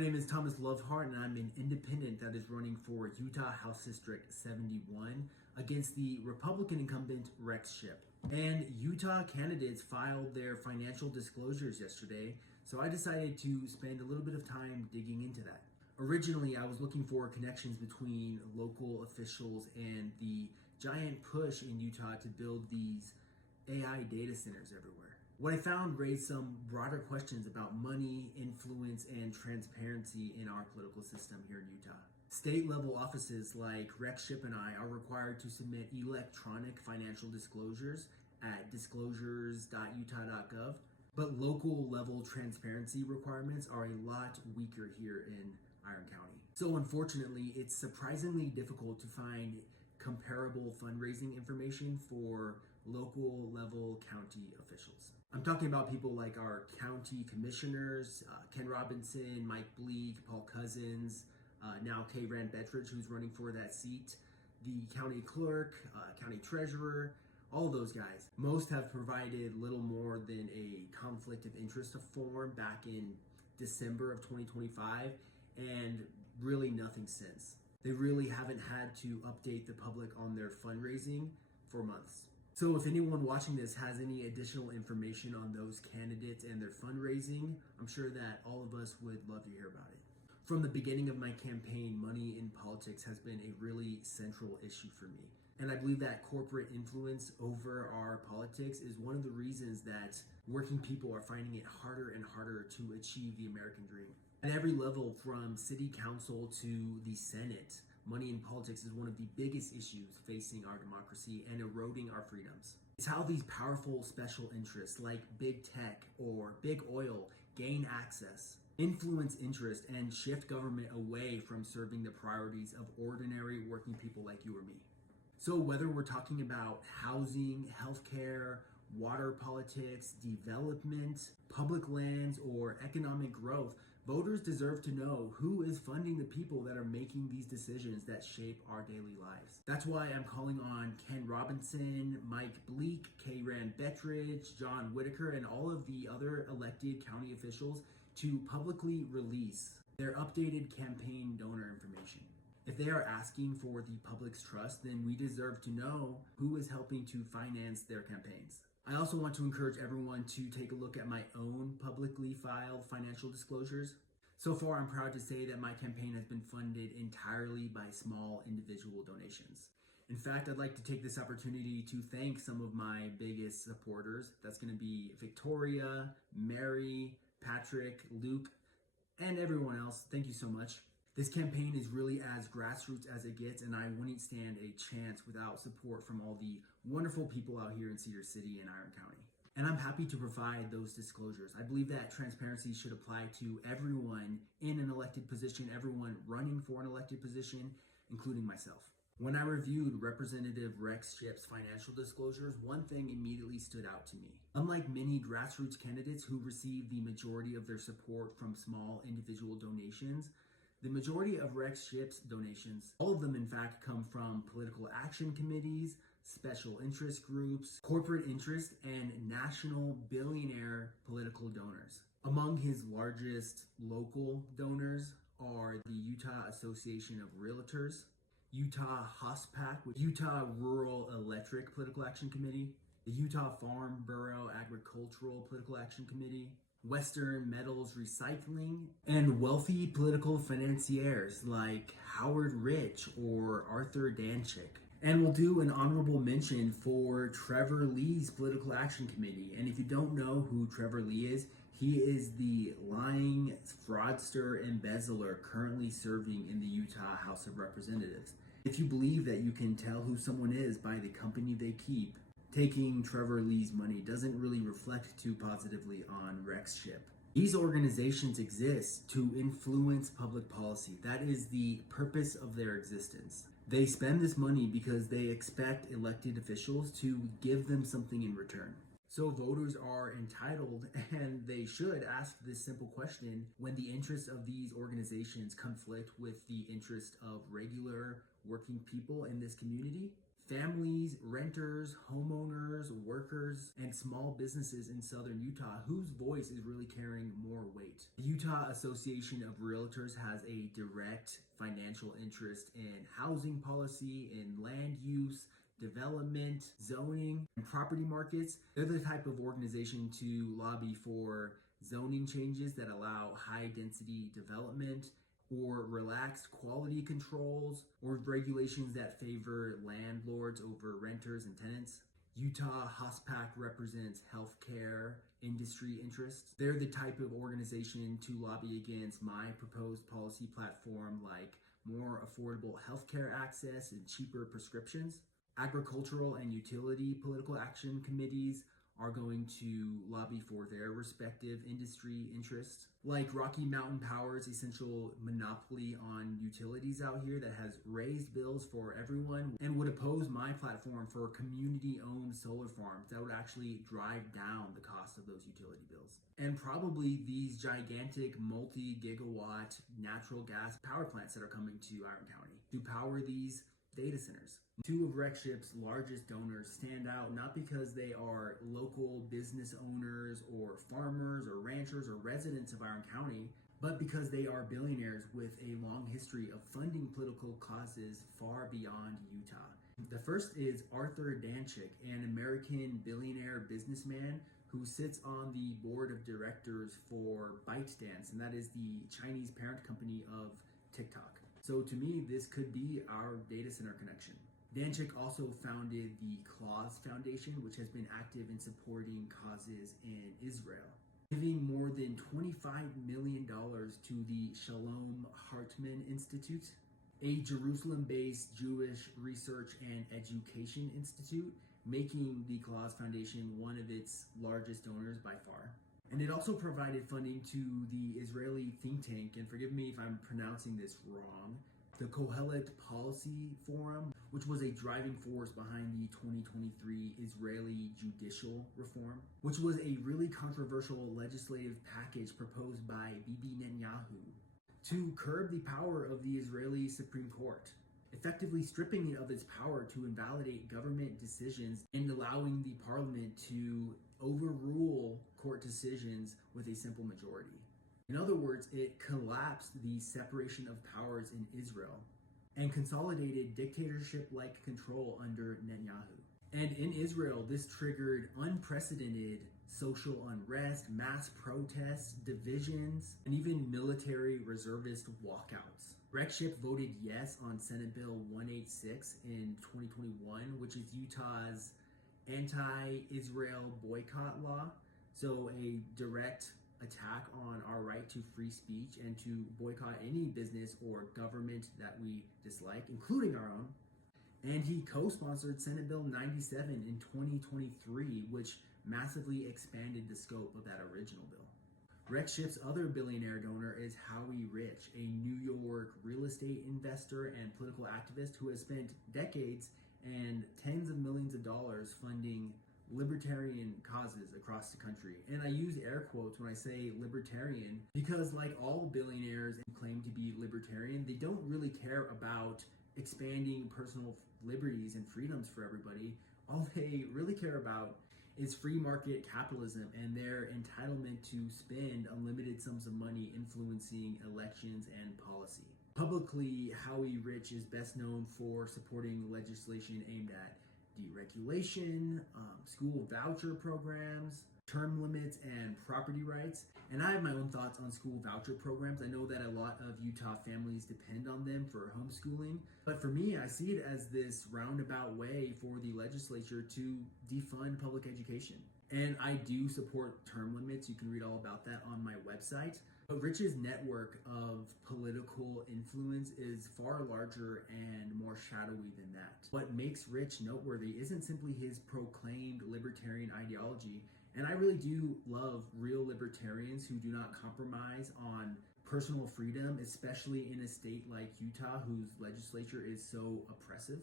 My name is Thomas Loveheart, and I'm an independent that is running for Utah House District 71 against the Republican incumbent Rex Shipp. And Utah candidates filed their financial disclosures yesterday, so I decided to spend a little bit of time digging into that. Originally, I was looking for connections between local officials and the giant push in Utah to build these AI data centers everywhere. What I found raised some broader questions about money, influence, and transparency in our political system here in Utah. State level offices like Rex Shipp and I are required to submit electronic financial disclosures at disclosures.utah.gov, but local level transparency requirements are a lot weaker here in Iron County. So unfortunately, it's surprisingly difficult to find comparable fundraising information for local level county officials. I'm talking about people like our county commissioners, Ken Robinson, Mike Bleak, Paul Cousins, now Kay Rand Bettridge, who's running for that seat, the county clerk, county treasurer, all of those guys. Most have provided little more than a conflict of interest form back in December of 2025, and really nothing since. They really haven't had to update the public on their fundraising for months. So if anyone watching this has any additional information on those candidates and their fundraising, I'm sure that all of us would love to hear about it. From the beginning of my campaign, money in politics has been a really central issue for me. And I believe that corporate influence over our politics is one of the reasons that working people are finding it harder and harder to achieve the American dream. At every level, from city council to the Senate, money in politics is one of the biggest issues facing our democracy and eroding our freedoms. It's how these powerful special interests like big tech or big oil gain access, influence interest, and shift government away from serving the priorities of ordinary working people like you or me. So whether we're talking about housing, healthcare, water politics, development, public lands, or economic growth, voters deserve to know who is funding the people that are making these decisions that shape our daily lives. That's why I'm calling on Ken Robinson, Mike Bleak, Kay Rand Bettridge, John Whitaker, and all of the other elected county officials to publicly release their updated campaign donor information. If they are asking for the public's trust, then we deserve to know who is helping to finance their campaigns. I also want to encourage everyone to take a look at my own publicly filed financial disclosures. So far, I'm proud to say that my campaign has been funded entirely by small individual donations. In fact, I'd like to take this opportunity to thank some of my biggest supporters. That's going to be Victoria, Mary, Patrick, Luke, and everyone else. Thank you so much. This campaign is really as grassroots as it gets, and I wouldn't stand a chance without support from all the wonderful people out here in Cedar City and Iron County. And I'm happy to provide those disclosures. I believe that transparency should apply to everyone in an elected position, everyone running for an elected position, including myself. When I reviewed Representative Rex Shipp's financial disclosures, one thing immediately stood out to me. Unlike many grassroots candidates who receive the majority of their support from small individual donations, the majority of Rex Shipp's donations, all of them in fact, come from political action committees, special interest groups, corporate interest, and national billionaire political donors. Among his largest local donors are the Utah Association of Realtors, Utah HOSPAC, Utah Rural Electric Political Action Committee, the Utah Farm Bureau Agricultural Political Action Committee, Western Metals Recycling, and wealthy political financiers like Howard Rich or Arthur Danchik. And we'll do an honorable mention for Trevor Lee's Political Action Committee. And if you don't know who Trevor Lee is, he is the lying fraudster embezzler currently serving in the Utah House of Representatives. If you believe that you can tell who someone is by the company they keep, taking Trevor Lee's money doesn't really reflect too positively on Rex Shipp. These organizations exist to influence public policy. That is the purpose of their existence. They spend this money because they expect elected officials to give them something in return. So voters are entitled, and they should, ask this simple question: when the interests of these organizations conflict with the interest of regular working people in this community, families, renters, homeowners, workers, and small businesses in southern Utah whose voice is really carrying more weight. The Utah Association of Realtors has a direct financial interest in housing policy, in land use, development, zoning, and property markets. They're the type of organization to lobby for zoning changes that allow high density development, or relaxed quality controls, or regulations that favor landlords over renters and tenants. Utah HOSPAC represents healthcare industry interests. They're the type of organization to lobby against my proposed policy platform, like more affordable healthcare access and cheaper prescriptions. Agricultural and utility political action committees are going to lobby for their respective industry interests. Like Rocky Mountain Power's essential monopoly on utilities out here that has raised bills for everyone and would oppose my platform for community-owned solar farms that would actually drive down the cost of those utility bills. And probably these gigantic multi-gigawatt natural gas power plants that are coming to Iron County to power these data centers. Two of Shipp's largest donors stand out not because they are local business owners or farmers or ranchers or residents of Iron County, but because they are billionaires with a long history of funding political causes far beyond Utah. The first is Arthur Danchik, an American billionaire businessman who sits on the board of directors for ByteDance, and that is the Chinese parent company of TikTok. So to me, this could be our data center connection. Danchik also founded the Claus Foundation, which has been active in supporting causes in Israel, giving more than $25 million to the Shalom Hartman Institute, a Jerusalem-based Jewish research and education institute, making the Claus Foundation one of its largest donors by far. And it also provided funding to the Israeli think tank, and forgive me if I'm pronouncing this wrong, the Kohelet Policy Forum, which was a driving force behind the 2023 Israeli judicial reform, which was a really controversial legislative package proposed by Bibi Netanyahu to curb the power of the Israeli Supreme Court, effectively stripping it of its power to invalidate government decisions and allowing the parliament to overrule court decisions with a simple majority. In other words, it collapsed the separation of powers in Israel and consolidated dictatorship-like control under Netanyahu. And in Israel, this triggered unprecedented social unrest, mass protests, divisions, and even military reservist walkouts. Shipp voted yes on Senate Bill 186 in 2021, which is Utah's anti-Israel boycott law. So a direct attack on our right to free speech and to boycott any business or government that we dislike, including our own. And he co-sponsored Senate Bill 97 in 2023, which massively expanded the scope of that original bill. Shipp's other billionaire donor is Howie Rich, a New York real estate investor and political activist who has spent decades and tens of millions of dollars funding libertarian causes across the country. And I use air quotes when I say libertarian because, like all billionaires who claim to be libertarian, they don't really care about expanding personal liberties and freedoms for everybody. All they really care about is free market capitalism and their entitlement to spend unlimited sums of money influencing elections and policy. Publicly, Howie Rich is best known for supporting legislation aimed at deregulation, school voucher programs, term limits, and property rights. And I have my own thoughts on school voucher programs. I know that a lot of Utah families depend on them for homeschooling. But for me, I see it as this roundabout way for the legislature to defund public education. And I do support term limits. You can read all about that on my website. But Rich's network of political influence is far larger and more shadowy than that. What makes Rich noteworthy isn't simply his proclaimed libertarian ideology. And I really do love real libertarians who do not compromise on personal freedom, especially in a state like Utah, whose legislature is so oppressive.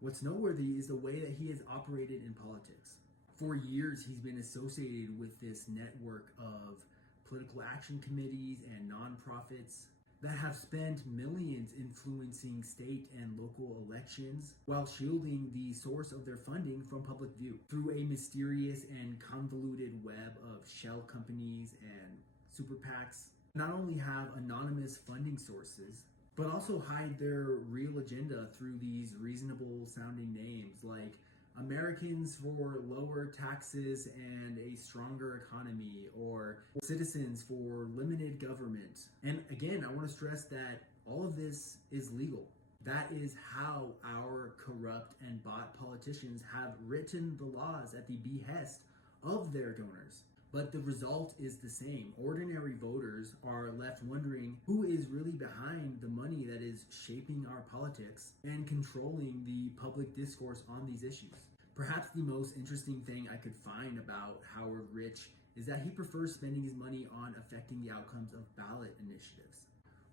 What's noteworthy is the way that he has operated in politics. For years, he's been associated with this network of political action committees and nonprofits that have spent millions influencing state and local elections while shielding the source of their funding from public view through a mysterious and convoluted web of shell companies and super PACs. Not only have anonymous funding sources, but also hide their real agenda through these reasonable sounding names like Americans for lower taxes and a stronger economy, or citizens for limited government. And again, I want to stress that all of this is legal. That is how our corrupt and bought politicians have written the laws at the behest of their donors. But the result is the same. Ordinary voters are left wondering who is really behind the money that is shaping our politics and controlling the public discourse on these issues. Perhaps the most interesting thing I could find about Howard Rich is that he prefers spending his money on affecting the outcomes of ballot initiatives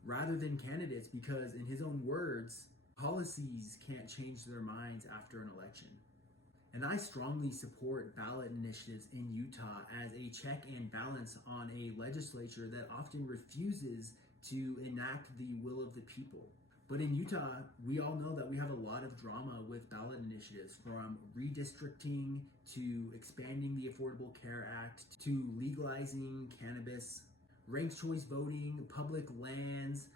rather than candidates because, in his own words, policies can't change their minds after an election. And I strongly support ballot initiatives in Utah as a check and balance on a legislature that often refuses to enact the will of the people. But in Utah, we all know that we have a lot of drama with ballot initiatives, from redistricting to expanding the Affordable Care Act to legalizing cannabis, ranked choice voting, public lands,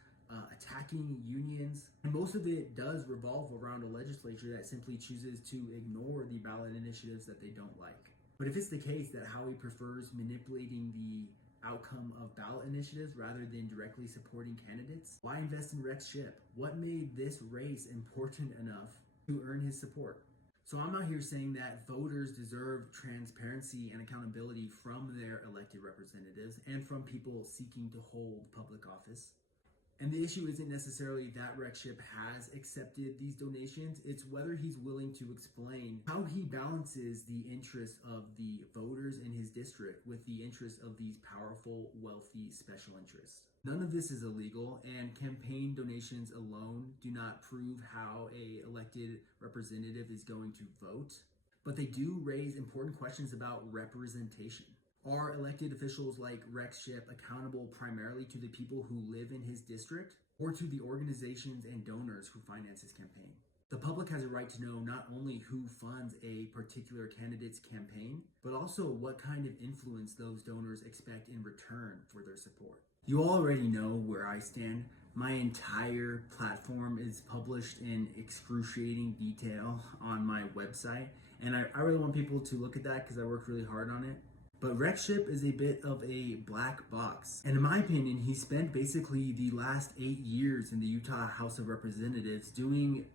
attacking unions. And most of it does revolve around a legislature that simply chooses to ignore the ballot initiatives that they don't like. But if it's the case that Howie prefers manipulating the outcome of ballot initiatives rather than directly supporting candidates, why invest in Rex Shipp? What made this race important enough to earn his support? So I'm not here saying that voters deserve transparency and accountability from their elected representatives and from people seeking to hold public office. And the issue isn't necessarily that Rex Shipp has accepted these donations, it's whether he's willing to explain how he balances the interests of the voters in his district with the interests of these powerful, wealthy special interests. None of this is illegal, and campaign donations alone do not prove how an elected representative is going to vote, but they do raise important questions about representation. Are elected officials like Rex Shipp accountable primarily to the people who live in his district or to the organizations and donors who finance his campaign? The public has a right to know not only who funds a particular candidate's campaign, but also what kind of influence those donors expect in return for their support. You already know where I stand. My entire platform is published in excruciating detail on my website, and I really want people to look at that because I worked really hard on it. But Rex Shipp is a bit of a black box. And in my opinion, he spent basically the last 8 years in the Utah House of Representatives doing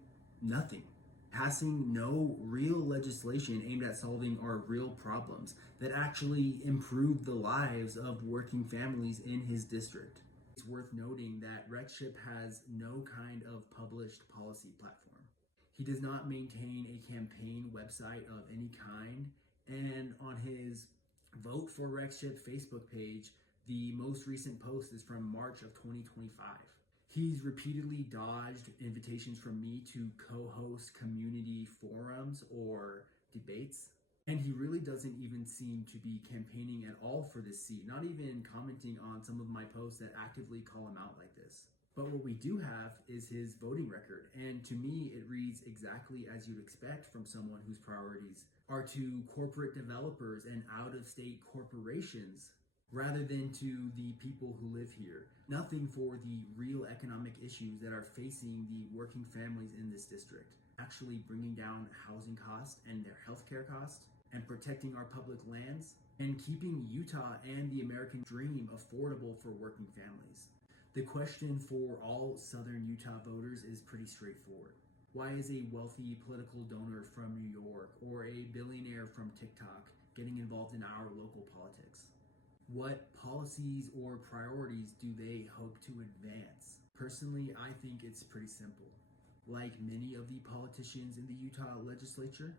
nothing, passing no real legislation aimed at solving our real problems that actually improve the lives of working families in his district. It's worth noting that Rex Shipp has no kind of published policy platform. He does not maintain a campaign website of any kind, and on his Vote for Rex Shipp Facebook page, the most recent post is from March of 2025. He's repeatedly dodged invitations from me to co-host community forums or debates, and he really doesn't even seem to be campaigning at all for this seat, not even commenting on some of my posts that actively call him out like this. But what we do have is his voting record, and to me it reads exactly as you'd expect from someone whose priorities are to corporate developers and out-of-state corporations rather than to the people who live here. Nothing for the real economic issues that are facing the working families in this district. Actually bringing down housing costs and their healthcare costs, and protecting our public lands, and keeping Utah and the American dream affordable for working families. The question for all Southern Utah voters is pretty straightforward. Why is a wealthy political donor from New York or a billionaire from TikTok getting involved in our local politics? What policies or priorities do they hope to advance? Personally, I think it's pretty simple. Like many of the politicians in the Utah legislature,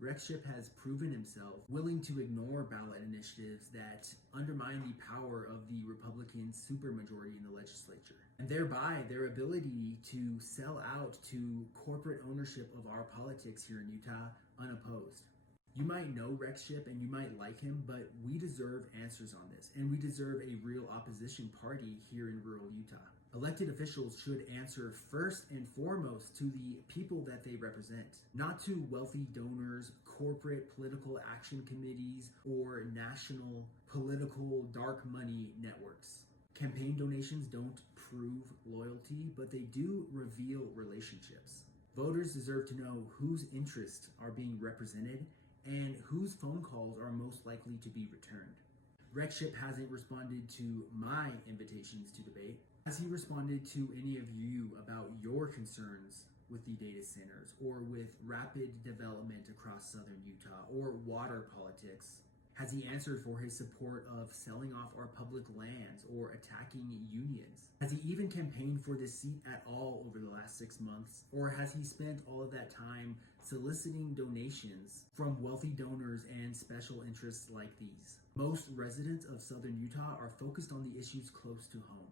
Rex Shipp has proven himself willing to ignore ballot initiatives that undermine the power of the Republican supermajority in the legislature, and thereby their ability to sell out to corporate ownership of our politics here in Utah unopposed. You might know Rex Shipp and you might like him, but we deserve answers on this, and we deserve a real opposition party here in rural Utah. Elected officials should answer first and foremost to the people that they represent, not to wealthy donors, corporate political action committees, or national political dark money networks. Campaign donations don't prove loyalty, but they do reveal relationships. Voters deserve to know whose interests are being represented and whose phone calls are most likely to be returned. Rex Shipp hasn't responded to my invitations to debate. Has he responded to any of you about your concerns with the data centers, or with rapid development across southern Utah, or water politics? Has he answered for his support of selling off our public lands or attacking unions? Has he even campaigned for this seat at all over the last 6 months? Or has he spent all of that time soliciting donations from wealthy donors and special interests like these? Most residents of southern Utah are focused on the issues close to home: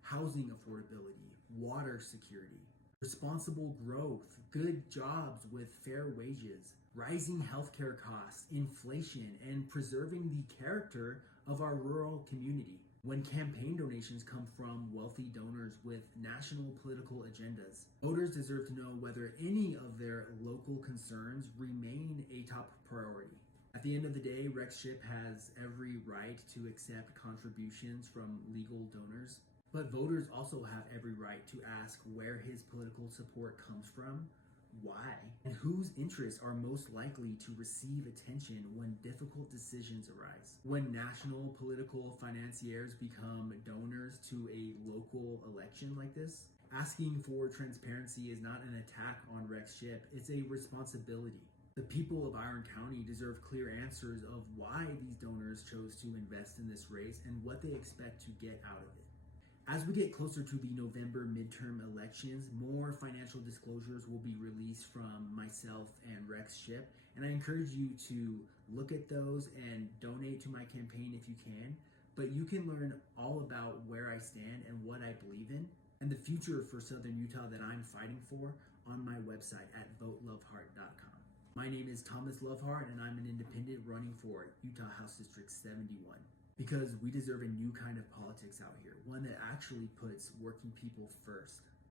housing affordability, water security, responsible growth, good jobs with fair wages, rising healthcare costs, inflation, and preserving the character of our rural community. When campaign donations come from wealthy donors with national political agendas, voters deserve to know whether any of their local concerns remain a top priority. At the end of the day, Rex Shipp has every right to accept contributions from legal donors, but voters also have every right to ask where his political support comes from, why, and whose interests are most likely to receive attention when difficult decisions arise. When national political financiers become donors to a local election like this, asking for transparency is not an attack on Rex Shipp, it's a responsibility. The people of Iron County deserve clear answers of why these donors chose to invest in this race and what they expect to get out of it. As we get closer to the November midterm elections, more financial disclosures will be released from myself and Rex Shipp, and I encourage you to look at those and donate to my campaign if you can. But you can learn all about where I stand and what I believe in, and the future for Southern Utah that I'm fighting for on my website at voteloveheart.com. My name is Thomas Loveheart, and I'm an independent running for Utah House District 71. Because we deserve a new kind of politics out here, one that actually puts working people first.